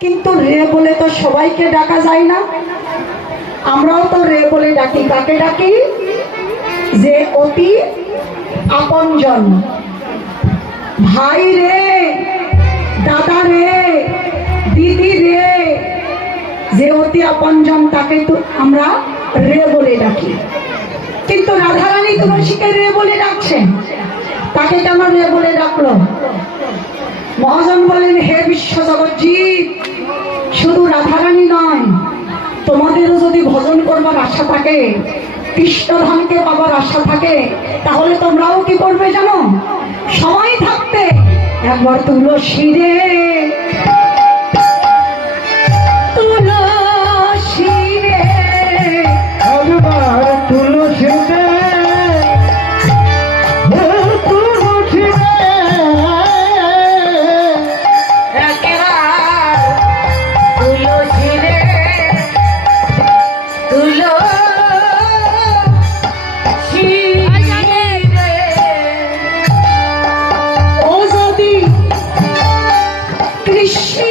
কিন্তু রে বলে তো সবাইকে ডাকা যায় না। আমরাও তো রে বলে ডাকি। কাকে ডাকি? যে অতি আপনজন, ভাই রে, দাদা রে, দিদি রে, যে অতি আপনজন তাকে তো আমরা রে বলে ডাকি। কিন্তু রাধারানী তুলসীকে রে বলে ডাকছেন। তাকে কেন রে বলে ডাকলো? মহাজন বলেন, হে বিশ্ব জগৎজীব, শুধু রাধারানী নয়, তোমাদেরও যদি ভজন করবার আশা থাকে, কৃষ্ণধামকে পাবার আশা থাকে, তাহলে তোমরাও কি করবে জানো? সময় থাকতে একবার তুলসী রে, তুলসী রে, একবার তুলসী রে, তুলসী রে, একবার তুলসী রে, তুলসী রে। ও যদি কৃষ্ণ